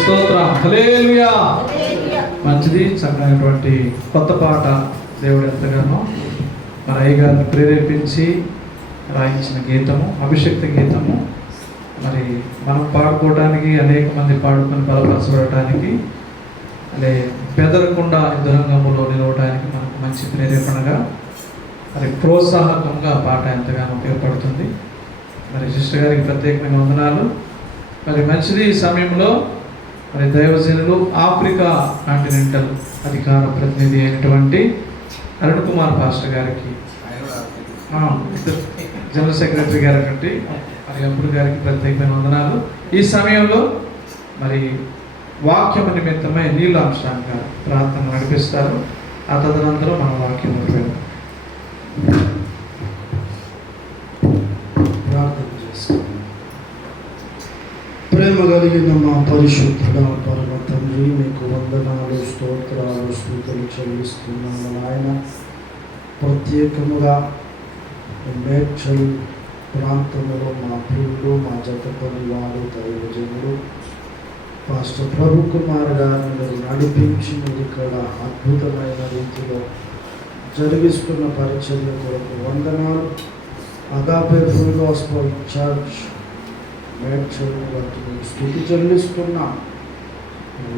స్తోత్రం హల్లెలూయా. మంచిది, చక్కనైనటువంటి కొత్త పాట దేవుడు ఎంతగానో మన అయ్యగారిని ప్రేరేపించి రాయించిన గీతము, అభిషక్త గీతము. మరి మనం పాడుకోవడానికి, అనేక మంది పాడుకొని బలపరచబడటానికి, అదే బెదరకుండా యుద్ధరంగంలో నిలవడానికి మనకు మంచి ప్రేరేపణగా, మరి ప్రోత్సాహకంగా పాట ఎంతగానో ఉపయోగపడుతుంది. మరి సిస్టర్ గారికి ప్రత్యేకమైన వందనాలు. మరి మంచిది, ఈ సమయంలో మరి దైవజనులు ఆఫ్రికా కాంటినెంటల్ అధికార ప్రతినిధి అయినటువంటి అరుణ్ కుమార్ పాస్టర్ గారికి, జనరల్ సెక్రటరీ గారికి, మరి అప్పుడు గారికి ప్రత్యేకమైన వందనాలు. ఈ సమయంలో మరి వాక్యము నిమిత్తమై నీలాంశాంగా ప్రార్థన నడిపిస్తారు. నడిపిస్తారు. ఆ తదనంతరం మన వాక్యం మొదలు ప్రార్థన చేస్తాం. ప్రేమ కలిగిన మా పరిశుద్ధుడ పరమ తండ్రి, మీకు వందనాలు, స్తోత్రాలు, స్తుతులు చెల్లిస్తున్నాము నాయన. ప్రత్యేకముగా మేడ్చల్ ప్రాంతంలో మా ప్రియులు, మా జత పనివారు, దైవజనులు పాస్టర్ ప్రభు కుమార్ గారిని మీరు నడిపించి మీరు ఇక్కడ అద్భుతమైన రీతిలో జరిగిస్తున్న పరిచర్య కొరకు వందనాలు. Agape full gospel church Medchal బట్టి మీకు స్తుతి చెల్లిస్తున్నాం.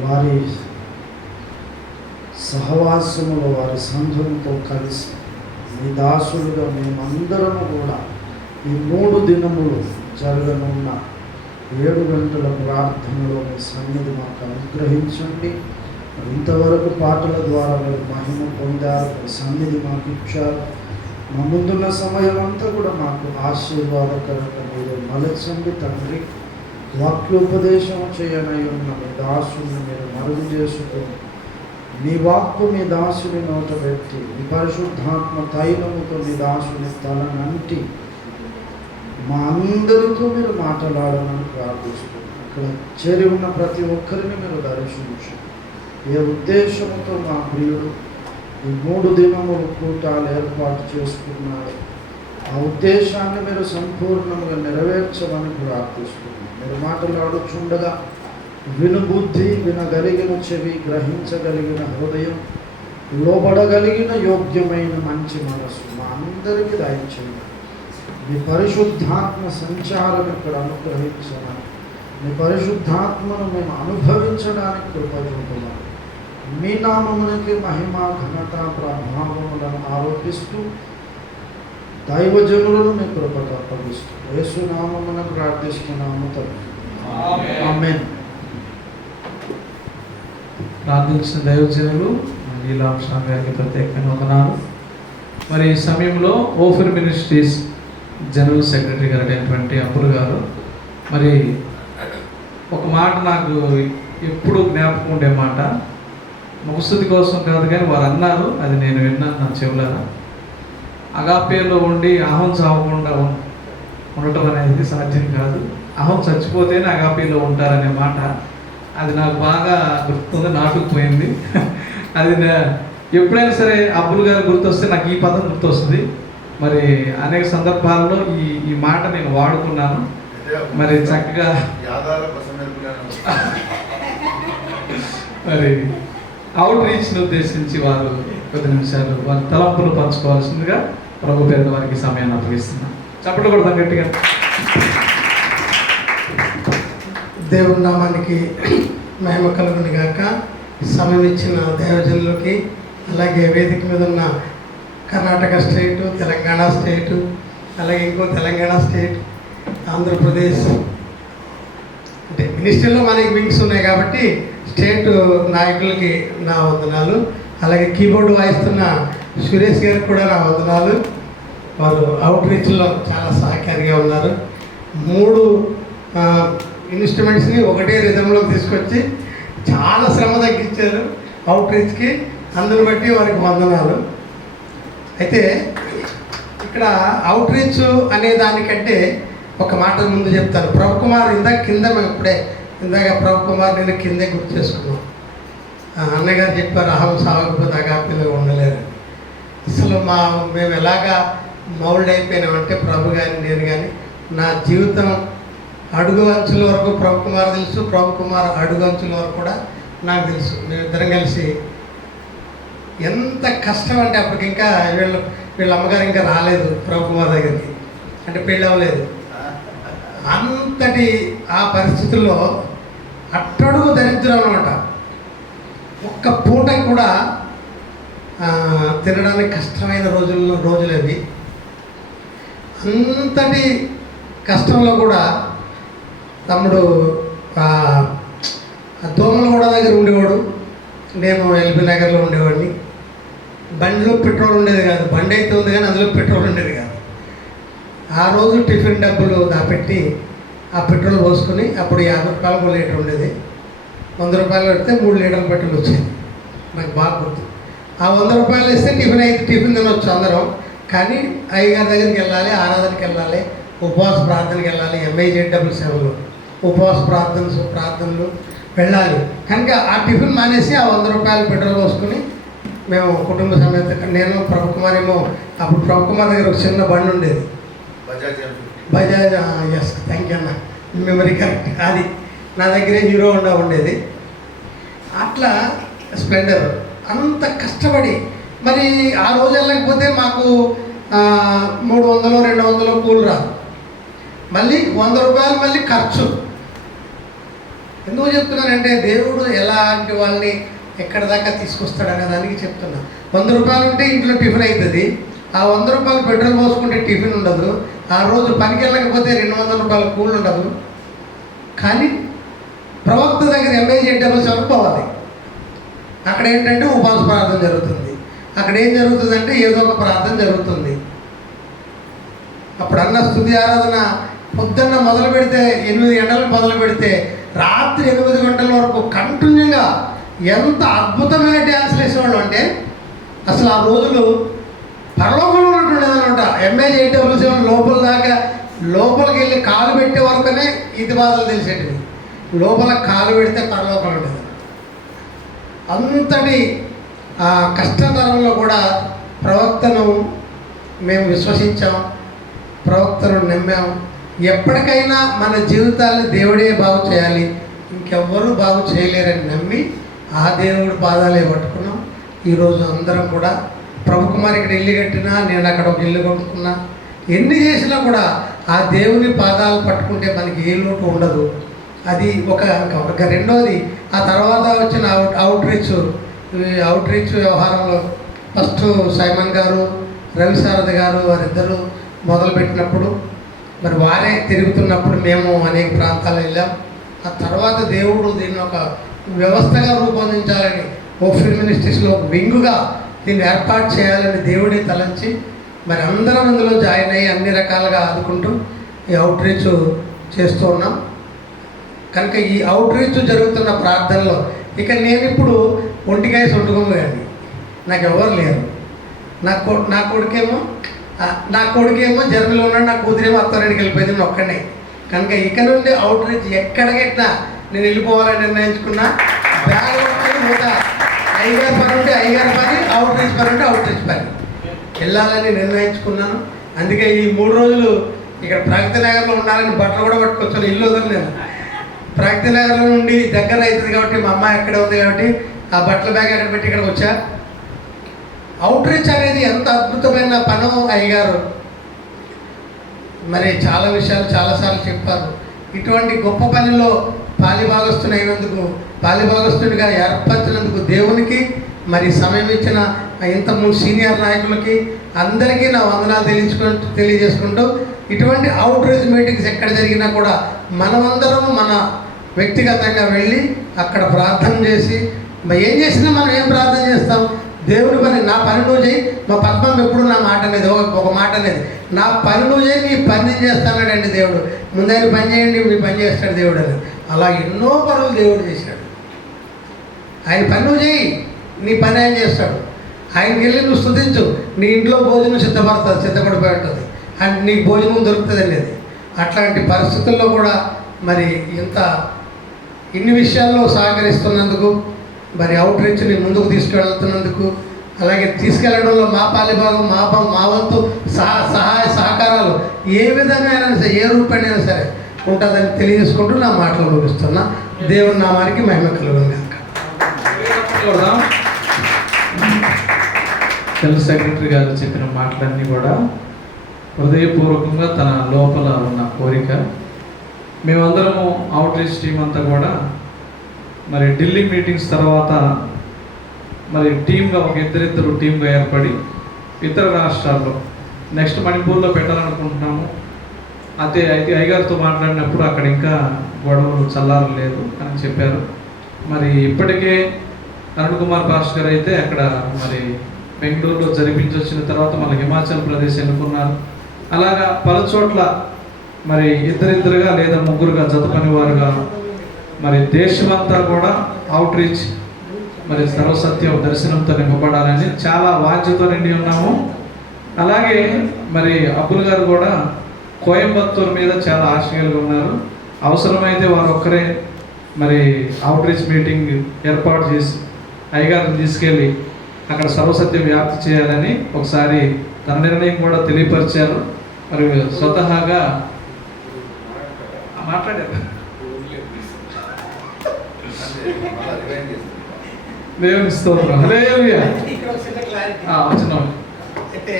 వారి సహవాసములో వారి సంఘంతో కలిసి మీ దాసులుగా మేమందరము కూడా ఈ 3 దినములు జరగనున్న 7 గంటల ప్రార్థనలో మీ సన్నిధి మాకు అనుగ్రహించండి. ఇంతవరకు పాటల ద్వారా మీరు మహిమ పొందారు, మీ సన్నిధి మాకు ఇచ్చారు. మా ముందున్న సమయం అంతా కూడా మాకు ఆశీర్వాదకరంగా మీరు మలచండి తండ్రి. వాక్యోపదేశం చేయనై ఉన్న మీ దాసుని మీరు మరుగు చేసుకొని మీ వాక్కు మీ దాసుని నోట పెట్టి మీ పరిశుద్ధాత్మ తైలముతో మీ దాసుని తలనంటి మా అందరితో మీరు మాట్లాడాలని ప్రార్థిస్తున్నాం. ఇక్కడ చేరి ఉన్న ప్రతి ఒక్కరిని మీరు దర్శించు. ఏ ఉద్దేశంతో మా ప్రియుడు ఈ 3 దినములు కూటాలు ఏర్పాటు చేసుకున్నాడు, ఆ ఉద్దేశాన్ని మీరు సంపూర్ణంగా నెరవేర్చమని ప్రార్థిస్తున్నాం. మీరు మాట్లాడుచుండగా వినుబుద్ధి, వినగలిగిన చెవి, గ్రహించగలిగిన హృదయం, లోబడగలిగిన యోగ్యమైన మంచి మనసు మా అందరికీ దయచేయండి. మీ పరిశుద్ధాత్మ సంచారం ఇక్కడ అనుగ్రహించమని, మీ పరిశుద్ధాత్మను మేము అనుభవించడానికి కృప చూపుతున్నాం. మీ నామమునికి మహిమ, ఘనత, ప్రభావములను ఆరోపిస్తూ దైవజనులను మీ కృపకు అప్పగిస్తూ యేసు నామమున ప్రార్థిస్తున్నాము తండ్రి. ఆమేన్. ప్రార్థించిన దైవజనులు నీలాంశాం గారికి ప్రత్యేకమైన వందనాలు. మరి ఈ సమయంలో ఓఫర్ మినిస్ట్రీస్ జనరల్ సెక్రటరీ గారు అయినటువంటి అప్పులు గారు మరి ఒక మాట నాకు ఎప్పుడు జ్ఞాపకం ఉండే మాట, ముఖస్తుతి కోసం కాదు కానీ వారు అన్నారు, అది నేను విన్నాను నా చెవులారా. అగాపేలో ఉండి అహం చావకుండా ఉండటం అనేది సాధ్యం కాదు, అహం చచ్చిపోతేనే అగాపేలో ఉంటారనే మాట అది నాకు బాగా గుర్తుంది, నాటుకుపోయింది. అది ఎప్పుడైనా సరే అప్పులు గారు గుర్తొస్తే నాకు ఈ పదం గుర్తొస్తుంది. మరి అనేక సందర్భాల్లో ఈ మాట నేను వాడుకున్నాను. మరి చక్కగా మరి అవుట్ రీచ్ని ఉద్దేశించి వారు కొద్ది నిమిషాలు వారి తలంపులు పంచుకోవాల్సిందిగా ప్రభు పేరున వారికి సమయాన్ని అప్పగిస్తున్నాను. చప్పట్లు కూడా గట్టిగా. దేవుని నామానికి మహిమ కలుగును గాక. సమయం ఇచ్చిన దైవజనులకి, అలాగే వేదిక మీద ఉన్న కర్ణాటక స్టేటు, తెలంగాణ స్టేటు, అలాగే ఇంకో తెలంగాణ స్టేట్, ఆంధ్రప్రదేశ్, అంటే మినిస్ట్రీలో మనకి వింగ్స్ ఉన్నాయి కాబట్టి స్టేట్ నాయకులకి నా వందనాలు. అలాగే కీబోర్డు వాయిస్తున్న సురేష్ గారికి కూడా నా వందనాలు. వారు అవుట్ రీచ్లో చాలా సహకారిగా ఉన్నారు. 3 ఇన్స్ట్రుమెంట్స్ని ఒకటే రిధంలోకి తీసుకొచ్చి చాలా శ్రమ తగ్గించారు అవుట్ రీచ్కి. అందుని బట్టి వారికి వందనాలు. అయితే ఇక్కడ అవుట్ రీచ్ అనే దానికంటే ఒక మాట ముందు చెప్తాను. ప్రభు కుమార్ ఇందాక ప్రభు కుమార్ నేను కిందే గుర్తు చేసుకున్నాం. అన్నగారు చెప్పారు అహం సాగకపోతే అగాపిలో ఉండలేరు. అసలు మేము ఎలాగా మౌల్డ్ అయిపోయినామంటే ప్రభు కానీ నేను కానీ, నా జీవితం అడుగు అంచుల వరకు ప్రభు కుమార్ తెలుసు, ప్రభు కుమార్ అడుగు అంచుల వరకు కూడా నాకు తెలుసు. మేమిద్దరం కలిసి ఎంత కష్టం అంటే అప్పటికి ఇంకా వీళ్ళ అమ్మగారు ఇంకా రాలేదు ప్రభు కుమార్ దగ్గరికి, అంటే పెళ్ళి అవ్వలేదు. అంతటి ఆ పరిస్థితుల్లో అట్టడుగు దరిద్రం అనమాట. ఒక్క పూట కూడా తినడానికి కష్టమైన రోజులు అవి. అంతటి కష్టంలో కూడా తమ్ముడు దోమలగూడ దగ్గర ఉండేవాడు, నేను ఎల్బీ నగర్లో ఉండేవాడిని. బండిలో పెట్రోల్ ఉండేది కాదు, బండి అయితే ఉంది కానీ అందులో పెట్రోల్ ఉండేది కాదు. ఆ రోజు టిఫిన్ డబ్బులు దాపెట్టి ఆ పెట్రోల్ పోసుకొని, అప్పుడు 50 రూపాయలకు 1 లీటర్ ఉండేది. 100 రూపాయలు పెడితే 3 లీటర్ల పెట్రోల్ వచ్చేది. నాకు బాగా గుర్తు. ఆ 100 రూపాయలు ఇస్తే టిఫిన్ అయితే టిఫిన్ తినొచ్చు అందరం. కానీ అయ్యగారి దగ్గరికి వెళ్ళాలి, ఆరాధనకి వెళ్ళాలి, ఉపవాస ప్రార్థనకి వెళ్ళాలి, MIJWసేవలు ఉపవాస ప్రార్థనలు వెళ్ళాలి. కనుక ఆ టిఫిన్ మానేసి ఆ 100 రూపాయలు పెట్రోల్ పోసుకుని మేము కుటుంబ సమేత, నేను ప్రభుకుమార్ ఏమో, అప్పుడు ప్రభుకుమార్ దగ్గర ఒక చిన్న బండి ఉండేది, బజాజ్. ఎస్, థ్యాంక్ యూ అన్న, మెమరీ కరెక్ట్. అది నా దగ్గరే హీరో హోండా ఉండేది. అట్లా స్ప్లెండర్ అంత కష్టపడి మరి ఆ రోజు వెళ్ళకపోతే మాకు 300-200 కూలి రాదు. మళ్ళీ 100 రూపాయలు మళ్ళీ ఖర్చు. ఎందుకు చెప్తున్నానంటే దేవుడు ఎలాంటి వాళ్ళని ఎక్కడి దాకా తీసుకొస్తాడు అనే దానికి చెప్తున్నా. 100 రూపాయలు ఉంటే ఇంట్లో టిఫిన్ అవుతుంది. ఆ 100 రూపాయలు పెట్రోల్ పోసుకుంటే టిఫిన్ ఉండదు. ఆ రోజు పనికి వెళ్ళకపోతే 200 రూపాయల కూలి ఉండదు. కానీ ప్రవక్త దగ్గర MIJWసేవకు పోవాలి. అక్కడ ఏంటంటే ఉపవాస ప్రార్థన జరుగుతుంది. అక్కడ ఏం జరుగుతుందంటే ఏదో ఒక ప్రార్థన జరుగుతుంది. అప్పుడు అన్న స్తుతి ఆరాధన పొద్దున్న మొదలు పెడితే 8 గంటలకు మొదలు పెడితే రాత్రి 8 గంటల వరకు కంటిన్యూగా ఎంత అద్భుతమైన డ్యాన్స్లు వేసేవాళ్ళు అంటే అసలు ఆ రోజులు పరలోకంలో ఉన్నట్టుండేదనమాట. MIJWసేవ లోపల దాకా లోపలికి వెళ్ళి కాలు పెట్టే వరకునే ఇది బాధలు తెలిసేటివి. లోపల కాలు పెడితే పరలోకంలో ఉండేది. అంతటి కష్టతరంలో కూడా ప్రవక్తను మేము విశ్వసించాం, ప్రవక్తను నమ్మాం. ఎప్పటికైనా మన జీవితాన్ని దేవుడే బాగు చేయాలి, ఇంకెవ్వరూ బాగు చేయలేరని నమ్మి ఆ దేవుడి పాదాలే పట్టుకున్నాం. ఈరోజు అందరం కూడా ప్రభుకుమార్ ఇక్కడ ఇల్లు కట్టినా, నేను అక్కడ ఒక ఇల్లు కొట్టుకున్నా, ఎన్ని చేసినా కూడా ఆ దేవుని పాదాలు పట్టుకుంటే మనకి ఏ లోటు ఉండదు. అది ఒక రెండోది. ఆ తర్వాత వచ్చిన అవుట్ రీచ్ వ్యవహారంలో ఫస్ట్ సైమన్ గారు, రవిసారథి గారు వారిద్దరూ మొదలుపెట్టినప్పుడు మరి వారే తిరుగుతున్నప్పుడు మేము అనేక ప్రాంతాలు వెళ్ళాం. ఆ తర్వాత దేవుడు దీన్ని ఒక వ్యవస్థగా రూపొందించాలని ఓఫీర్ మినిస్ట్రీస్లో వింగుగా దీన్ని ఏర్పాటు చేయాలని దేవుడే తలంచి మరి అందరం ఇందులో జాయిన్ అయ్యి అన్ని రకాలుగా ఆదుకుంటూ ఈ అవుట్ రీచ్ చేస్తూ ఉన్నాం. కనుక ఈ అవుట్ రీచ్ జరుగుతున్న ప్రార్థనలో ఇక నేను ఇప్పుడు ఒంటికాయ సొంటుకోము కానీ నాకు ఎవరు లేరు. నా కొడుకేమో జర్మనీలో ఉన్నాడు, నా కూతురేమో అత్తారింటికి వెళ్ళిపోయింది, నేను ఒక్కడే. కనుక ఇక నుండి అవుట్ రీచ్ ఎక్కడికెట్టినా నేను వెళ్ళిపోవాలని నిర్ణయించుకున్నా. బ్యాగ్ పట్టుకొని పోతా. అయ్యగారి పని ఉంటే అయ్యగారి పని, అవుట్ రీచ్ పని ఉంటే అవుట్ రీచ్ పని వెళ్ళాలని నిర్ణయించుకున్నాను. అందుకే ఈ 3 రోజులు ఇక్కడ ప్రగతి నగర్లో ఉండాలని బట్టలు కూడా పట్టుకొచ్చాను. ఇల్లు వదలలేదు. ప్రగతి నగర్లో నుండి దగ్గర అవుతుంది కాబట్టి మా అమ్మాయి అక్కడే ఉంది కాబట్టి ఆ బట్టల బ్యాగ్ అక్కడ పెట్టి ఇక్కడికి వచ్చా. అవుట్ రీచ్ అనేది ఎంత అద్భుతమైన పనో అయ్యగారు మరి చాలా విషయాలు చాలాసార్లు చెప్పారు. ఇటువంటి గొప్ప పనిలో పాలిభాగస్తునిగా ఏర్పరిచినందుకు దేవునికి మరి సమయం ఇచ్చిన ఇంతకుముందు సీనియర్ నాయకులకి అందరికీ నా వందనాలు తెలియజేసుకుంటూ ఇటువంటి అవుట్ రీచ్ మీటింగ్స్ ఎక్కడ జరిగినా కూడా మనమందరం మన వ్యక్తిగతంగా వెళ్ళి అక్కడ ప్రార్థన చేసి ఏం చేసినా మనం ఏం ప్రార్థన చేస్తాం, దేవుని పని, నా పని నువ్వు చేయి. మా పద్మం ఎప్పుడు నా మాట అనేది ఒక మాట అనేది, నా పని నువ్వు చేయి, నీ పని నేను చేస్తానండి దేవుడు. ముందైన పని చేయండి, మీ పని చేస్తాడు దేవుడు అని. అలా ఎన్నో పనులు దేవుడు చేశాడు. ఆయన పని నువ్వు చేయి, నీ పని ఆయన చేస్తాడు. ఆయనకి వెళ్ళి నువ్వు స్తుతించు, నీ ఇంట్లో భోజనం సిద్ధపడిపోయి ఉంటుంది, అండ్ నీకు భోజనం దొరుకుతుంది అనేది. అట్లాంటి పరిస్థితుల్లో కూడా మరి ఇన్ని విషయాల్లో సహకరిస్తున్నందుకు, మరి అవుట్ రీచ్ని ముందుకు తీసుకెళ్తున్నందుకు, అలాగే తీసుకెళ్లడంలో మా పాలిభాగం మా వంతు సహాయ సహకారాలు ఏ విధంగా అయినా సరే, ఏ రూపైనా సరే ఉంటుందని తెలియజేసుకుంటూ నా మాటలు ముగిస్తున్నా. దేవుని నామానికి మహిమ కలుగును గాక. జనరల్ సెక్రటరీ గారు చెప్పిన మాటలన్నీ కూడా హృదయపూర్వకంగా తన లోపల ఉన్న కోరిక. మేమందరము అవుట్ రీచ్ టీం అంతా కూడా మరి ఢిల్లీ మీటింగ్స్ తర్వాత మరి టీమ్గా ఒక ఇద్దరిద్దరు టీమ్గా ఏర్పడి ఇతర రాష్ట్రాల్లో నెక్స్ట్ మణిపూర్లో పెట్టాలనుకుంటున్నాము. అయితే అయ్యగారితో మాట్లాడినప్పుడు అక్కడ ఇంకా గొడవలు చల్లారలేదు అని చెప్పారు. మరి ఇప్పటికే అరుణ్ కుమార్ పాస్టర్ గారు అయితే అక్కడ మరి బెంగళూరులో జరిపించి వచ్చిన తర్వాత మన హిమాచల్ ప్రదేశ్ ఎన్నుకున్నారు. అలాగా పలుచోట్ల మరి ఇద్దరిద్దరుగా లేదా ముగ్గురుగా జత పనివారుగా మరి దేశమంతా కూడా అవుట్ రీచ్ మరి సర్వసత్యం దర్శనంతో నింపబడాలని చాలా వాంఛతో నిండి ఉన్నాము. అలాగే మరి అబ్బుల్ గారు కూడా కోయంబత్తూరు మీద చాలా ఆశ కలిగి ఉన్నారు. అవసరమైతే వారు ఒక్కరే మరి అవుట్ రీచ్ మీటింగ్ ఏర్పాటు చేసి అయ్యగారిని తీసుకెళ్ళి అక్కడ సర్వసత్యం వ్యాప్తి చేయాలని ఒకసారి తన నిర్ణయం కూడా తెలియపరిచారు. మరి స్వతహాగా మాట్లాడారు. దేవుని స్తోత్రం. హల్లెలూయా. వచ్చిన అయితే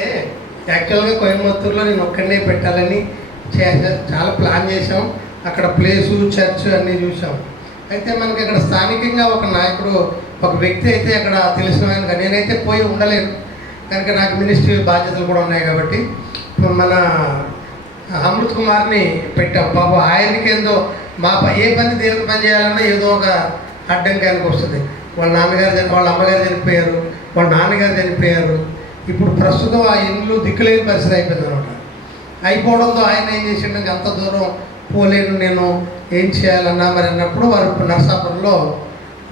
యాక్చువల్గా కోయంబత్తూరులో నేను ఒక్కడనే పెట్టాలని చాలా ప్లాన్ చేసాం. అక్కడ ప్లేసు, చర్చ్ అన్నీ చూసాం. అయితే మనకి అక్కడ స్థానికంగా ఒక నాయకుడు, ఒక వ్యక్తి అయితే అక్కడ తెలిసిన ఆయన, నేనైతే పోయి ఉండలేను కనుక నాకు మినిస్ట్రీ బాధ్యతలు కూడా ఉన్నాయి కాబట్టి మన అమృత్ కుమార్ని పెట్టాం. పాపం ఆయనకి ఏందో ఏ పని దేవుని పని చేయాలన్నా ఏదో ఒక అడ్డంకానికి వస్తుంది. వాళ్ళ నాన్నగారు వాళ్ళ అమ్మగారు చనిపోయారు, వాళ్ళ నాన్నగారు చనిపోయారు. ఇప్పుడు ప్రస్తుతం ఆ ఇల్లు దిక్కులేని పరిస్థితి అయిపోయింది అనమాట. అయిపోవడంతో ఆయన ఏం చేసిండు, అంత దూరం పోలేను, నేను ఏం చేయాలన్నా మరి అన్నప్పుడు వారు నర్సాపురంలో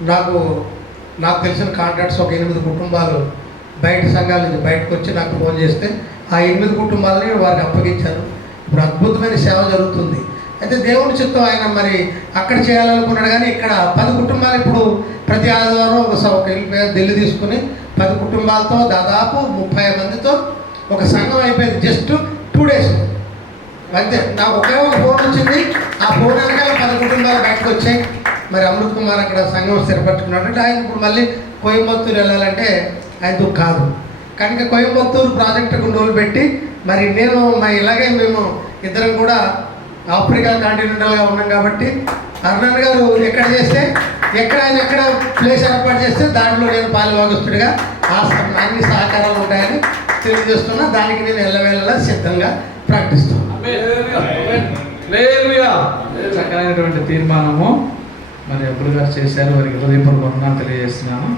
నాకు తెలిసిన కాంట్రాక్ట్స్ ఒక 8 కుటుంబాలు బయట సంఘాల నుంచి బయటకు వచ్చి నాకు ఫోన్ చేస్తే ఆ 8 కుటుంబాలని వారికి అప్పగించారు. ఇప్పుడు అద్భుతమైన సేవ జరుగుతుంది. అయితే దేవుని చిత్తం ఆయన మరి అక్కడ చేయాలనుకున్నాడు, కానీ ఇక్కడ 10 కుటుంబాలు ఇప్పుడు ప్రతి ఆదివారం ఒక ఢిల్లీ తీసుకుని 10 కుటుంబాలతో దాదాపు 30 మందితో ఒక సంఘం అయిపోయింది. జస్ట్ 2 days అంతే. నాకు ఒకే ఒక ఫోన్ వచ్చింది. ఆ ఫోన్ వెనకాల 10 కుటుంబాలు బయటకు వచ్చాయి. మరి అమృత్ కుమార్ అక్కడ సంఘం స్థిరపరచుకున్నాడు. అంటే ఆయన ఇప్పుడు మళ్ళీ కోయంబత్తూరు వెళ్ళాలంటే ఆయనతో కాదు కనుక కోయంబత్తూరు ప్రాజెక్టుకు నోలు పెట్టి మరి ఇలాగే మేము ఇద్దరం కూడా ఆఫ్రికా కాంటినెంటల్గా ఉన్నాం కాబట్టి అరుణన్ గారు ఎక్కడ చేస్తే ఎక్కడ ప్లేస్ ఏర్పాటు చేస్తే దాంట్లో నేను పాలుభాగస్తుడిగా అన్ని సహకారాలు ఉంటాయని తెలియజేస్తున్నా. దానికి నేను ఎల్లవేళలా సిద్ధంగా ప్రకటిస్తున్నాను. చక్కనైనటువంటి తీర్మానము మరి అబ్బుల్ గారు చేశారు. వారికి హృదయపూర్వక వందనాలు తెలియజేస్తున్నాను.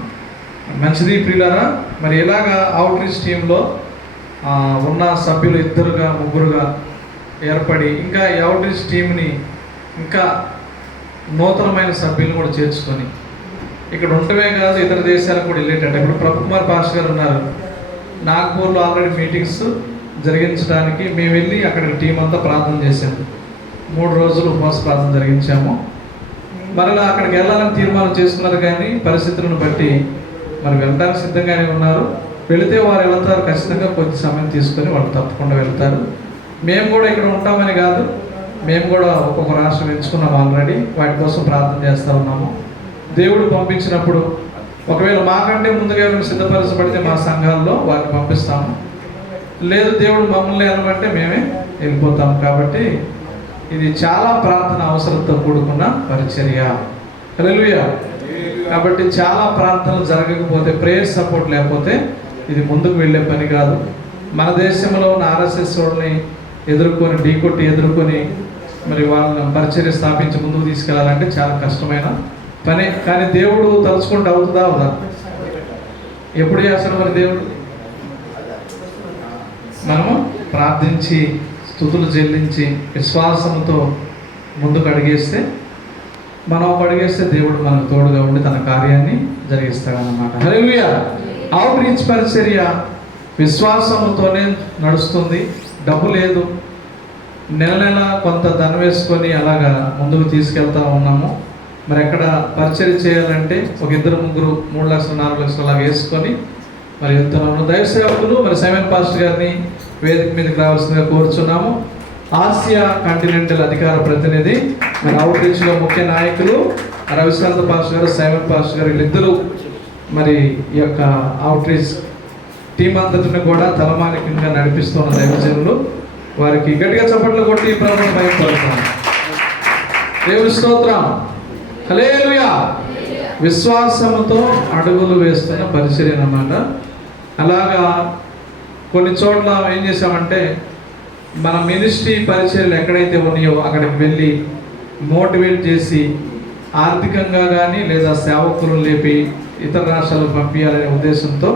మంచిది ప్రియులారా. మరి ఇలాగా అవుట్ రీచ్ టీంలో ఉన్న సభ్యులు 2గా 3గా ఏర్పడి ఇంకా ఈ అవుట్ రీచ్ టీంని ఇంకా నూతనమైన సభ్యులు కూడా చేర్చుకొని ఇక్కడ ఉండటమే కాదు, ఇతర దేశాలకు కూడా వెళ్ళేటట్టు. ఇప్పుడు ప్రభుకుమార్ పాష్ గారు ఉన్నారు. నాగ్పూర్లో ఆల్రెడీ మీటింగ్స్ జరిగించడానికి మేము వెళ్ళి అక్కడ టీం అంతా ప్రార్థన చేశాము. 3 రోజులు ఉపవాస ప్రార్థన జరిగించాము. మరలా అక్కడికి వెళ్ళాలని తీర్మానం చేసుకున్నారు, కానీ పరిస్థితులను బట్టి మరి వెళ్ళడానికి సిద్ధంగానే ఉన్నారు. వెళితే వారు వెళ్తారు, ఖచ్చితంగా కొద్ది సమయం తీసుకొని వాళ్ళు తప్పకుండా వెళ్తారు. మేము కూడా ఇక్కడ ఉంటామని కాదు, మేము కూడా ఒక్కొక్క రాష్ట్రం ఎంచుకున్నాము ఆల్రెడీ. వాటి కోసం ప్రార్థన చేస్తూ ఉన్నాము. దేవుడు పంపించినప్పుడు ఒకవేళ మాకంటే ముందుగా ఎవరైనా సిద్ధపరచబడితే మా సంఘాల్లో వారిని పంపిస్తాము. లేదు దేవుడు మమ్మల్ని అనమంటే మేమే వెళ్ళిపోతాము. కాబట్టి ఇది చాలా ప్రార్థన అవసరంతో కూడుకున్న పరిచర్య. హల్లెలూయా. కాబట్టి చాలా ప్రార్థనలు జరగకపోతే, ప్రేయర్ సపోర్ట్ లేకపోతే ఇది ముందుకు వెళ్ళే పని కాదు. మన దేశంలో ఉన్న ఆర్ఎస్ఎస్ వాళ్ళని ఎదుర్కొని, ఢీకొట్టి ఎదుర్కొని మరి వాళ్ళని పరిచర్య స్థాపించి ముందుకు తీసుకెళ్లాలంటే చాలా కష్టమైన పని. కానీ దేవుడు తలుచుకుంటే అవుతుందా అవుదా? ఎప్పుడు చేస్తాడు మరి దేవుడు? మనము ప్రార్థించి స్తుతులు చెల్లించి విశ్వాసంతో ముందుకు అడిగేస్తే, మనం అడిగేస్తే దేవుడు మనకు తోడుగా ఉండి తన కార్యాన్ని జరిగిస్తాడన్నమాట. హల్లెలూయా. అవుట్ రీచ్ పరిచర్య విశ్వాసంతోనే నడుస్తుంది. డబ్బు లేదు, నెల కొంత ధనం వేసుకొని అలాగా ముందుకు తీసుకెళ్తా ఉన్నాము. మరి ఎక్కడ పరిచర్య చేయాలంటే ఒక 2-3 3 లక్షలు 4 లక్షలు అలాగా వేసుకొని మరి వెళ్తున్నాము. దైవ సేవకులు మరి సైమన్ పాస్టర్ గారిని వేదిక మీదకి రావాల్సిందిగా కోరుచున్నాము. ఆసియా కాంటినెంటల్ అధికార ప్రతినిధి, మన అవుట్ రీచ్లో ముఖ్య నాయకులు రవిశాంత పాస్టర్ గారు, సైమన్ పాస్టర్ గారు, వీళ్ళిద్దరూ మరి ఈ యొక్క అవుట్ రీచ్ టీం అంతటిని కూడా తలమానికంగా నడిపిస్తున్న దైవజనులు. వారికి గట్టిగా చప్పట్లు కొట్టి ప్రభువుని భయపడుతున్నాం. దేవుని స్తోత్రం. హల్లెలూయా. విశ్వాసముతో అడుగులు వేస్తున్న పరిచర్య అన్నమాట. అలాగా కొన్ని చోట్ల ఏం చేసామంటే, మన మినిస్ట్రీ పరిచర్యలు ఎక్కడైతే ఉన్నాయో అక్కడికి వెళ్ళి మోటివేట్ చేసి ఆర్థికంగా కానీ లేదా సేవకులు లేపి ఇతర రాష్ట్రాలకు పంపించాలనే ఉద్దేశంతో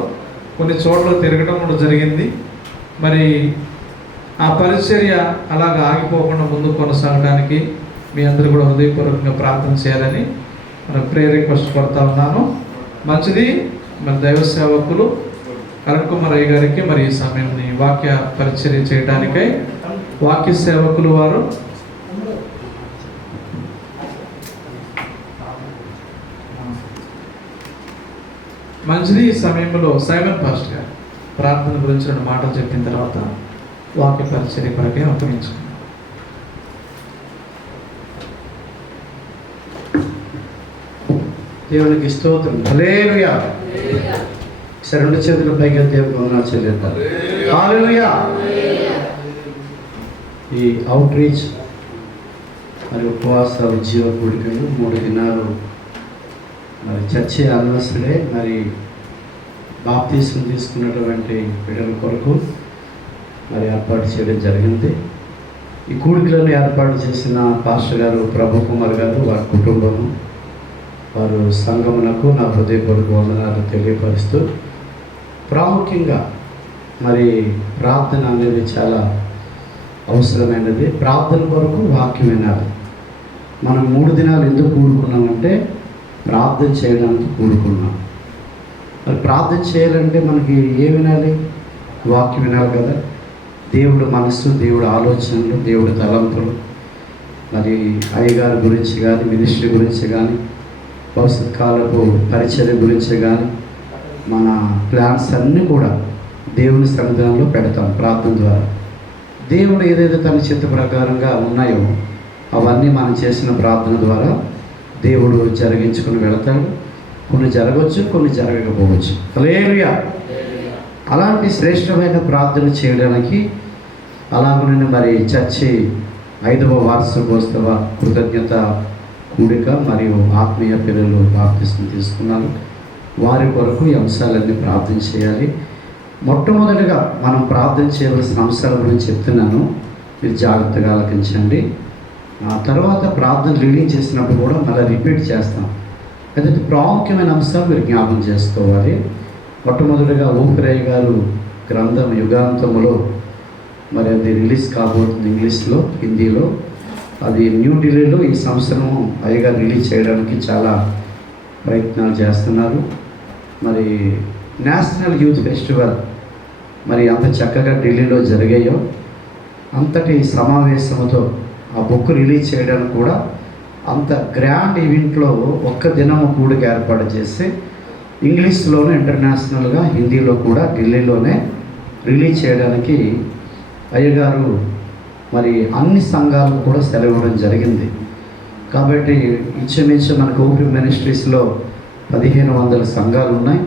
కొన్ని చోట్ల తిరగడం కూడా జరిగింది. మరి ఆ పరిచర్య అలాగా ఆగిపోకుండా ముందుకు కొనసాగడానికి మీ అందరూ కూడా హృదయపూర్వకంగా ప్రార్థన చేయాలని ప్రేయర్ రిక్వెస్ట్ కొడతా ఉన్నాను. మంచిది. మరి దైవ సేవకులు అరుణ్ కుమార్ అయ్య గారికి మరి ఈ సమయంని వాక్య పరిచర్య చేయడానికై వాక్య సేవకులు వారు మంచిది. ఈ సమయంలో సైమన్ పాస్టర్ గారు ప్రార్థన గురించి 2 మాటలు చెప్పిన తర్వాత వాక్య పరిచర్య కొరకే అప్పగించుకున్నాం. దేవునికి స్తోత్రం. హల్లెలూయా. సరే, 2 చేతుల పైకి దేవునికి వందనాలు చెల్లిద్దాం. హల్లెలూయా. ఈ అవుట్ రీచ్ మరి ఉపవాస ఉద్యోగ కూడికలు 3 దినాలు మరి చర్చి యానివర్సరీ మరి బాప్తీసం తీసుకున్నటువంటి బిడ్డల కొరకు మరి ఏర్పాటు చేయడం జరిగింది. ఈ కూడికలను ఏర్పాటు చేసిన పాస్టర్ గారు ప్రభు కుమార్ గారు, వారి కుటుంబము, వారు సంఘమునకు నా హృదయపూర్వక వందనాలు తెలియపరుస్తూ, ప్రాముఖ్యంగా మరి ప్రార్థన అనేది చాలా అవసరమైనది. ప్రార్థన కొరకు వాక్యం వినాలి. మనం 3 దినాలు ఎందుకు కూడుకున్నామంటే ప్రార్థన చేయడానికి కూడుకున్నాం. మరి ప్రార్థన చేయాలంటే మనకి ఏం వినాలి? వాక్యం వినాలి కదా. దేవుడు మనస్సు, దేవుడు ఆలోచనలు, దేవుడి తలంపులు, మరి అయ్యగారి గురించి కానీ, మినిస్ట్రీ గురించి కానీ, భవిష్యత్ కాలపు పరిచర్య గురించి కానీ, మన ప్లాన్స్ అన్నీ కూడా దేవుని సన్నిధానంలో పెడతాం ప్రార్థన ద్వారా. దేవుడు ఏదైతే తన చిత్త ప్రకారంగా ఉన్నాయో అవన్నీ మనం చేసిన ప్రార్థన ద్వారా దేవుడు జరిగించుకుని వెళతాడు. కొన్ని జరగవచ్చు, కొన్ని జరగకపోవచ్చు. హల్లెలూయా. అలాంటి శ్రేష్టమైన ప్రార్థన చేయడానికి అలాగనే మరి చర్చి 5వ వార్షికోత్సవ కృతజ్ఞత కూడిక మరియు ఆత్మీయ పిల్లలు బాప్తిసం తీసుకున్నారు. వారి కొరకు ఈ అంశాలన్నీ ప్రార్థన చేయాలి. మొట్టమొదటిగా మనం ప్రార్థన చేయవలసిన అంశాల గురించి చెప్తున్నాను, మీరు జాగ్రత్తగా ఆలకించండి. ఆ తర్వాత ప్రార్థన లీడింగ్ చేసినప్పుడు కూడా మళ్ళీ రిపీట్ చేస్తాం. అయితే ప్రాముఖ్యమైన అంశాలు మీరు జ్ఞాపకం చేసుకోవాలి. మొట్టమొదటిగా ఊపిరయ్య గారు గ్రంథం యుగాంతములో మరి అది రిలీజ్ కాబోతుంది ఇంగ్లీష్లో, హిందీలో. అది న్యూఢిల్లీలో ఈ సంవత్సరం అయ్యగారు రిలీజ్ చేయడానికి చాలా ప్రయత్నాలు చేస్తున్నారు. మరి నేషనల్ యూత్ ఫెస్టివల్ మరి అంత చక్కగా ఢిల్లీలో జరిగాయో అంతటి సమావేశంతో ఆ బుక్ రిలీజ్ చేయడానికి కూడా అంత గ్రాండ్ ఈవెంట్లో ఒక్క దినము కూడిక ఏర్పాటు చేసి ఇంగ్లీష్లోనే ఇంటర్నేషనల్గా హిందీలో కూడా ఢిల్లీలోనే రిలీజ్ చేయడానికి అయ్యగారు మరి అన్ని సంఘాలకు కూడా సెలవు ఇవ్వడం జరిగింది. కాబట్టి ఇంచుమించు మనకు ఊపిరి మినిస్ట్రీస్లో 1500 సంఘాలు ఉన్నాయి.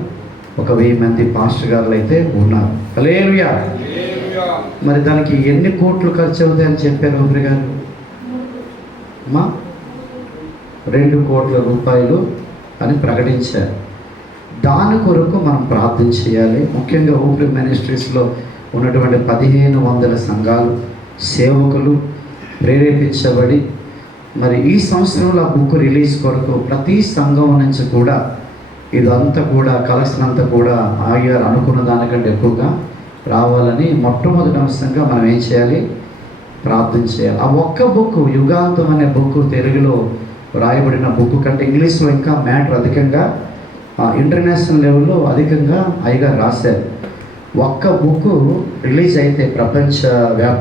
1000 మంది పాస్టర్ గారులు అయితే ఉన్నారు. హల్లెలూయా. మరి దానికి ఎన్ని కోట్లు ఖర్చు అవుతాయని చెప్పారు ఊపిరి గారు? 2 కోట్ల రూపాయలు అని ప్రకటించారు. దాని కొరకు మనం ప్రార్థన చేయాలి. ముఖ్యంగా ఊపిరి మినిస్ట్రీస్లో ఉన్నటువంటి 1500 సంఘాలు, సేవకులు ప్రేరేపించబడి మరి ఈ సంవత్సరంలో ఆ బుక్ రిలీజ్ కొరకు ప్రతి సంఘం నుంచి కూడా ఇదంతా కూడా కలెక్షన్ అంతా కూడా ఆగారు అనుకున్న దానికంటే ఎక్కువగా రావాలని మొట్టమొదటి అంశంగా మనం ఏం చేయాలి? ప్రార్థన చేయాలి. ఆ ఒక్క బుక్ యుగాంతం అనే బుక్ తెలుగులో రాయబడిన బుక్ కంటే ఇంగ్లీష్లో ఇంకా మ్యాటర్ అధికంగా, ఇంటర్నేషనల్ లెవెల్లో అధికంగా అయ్యగారు రాశారు. ఒక్క బుక్ రిలీజ్ అయితే ప్రపంచ వ్యాప్త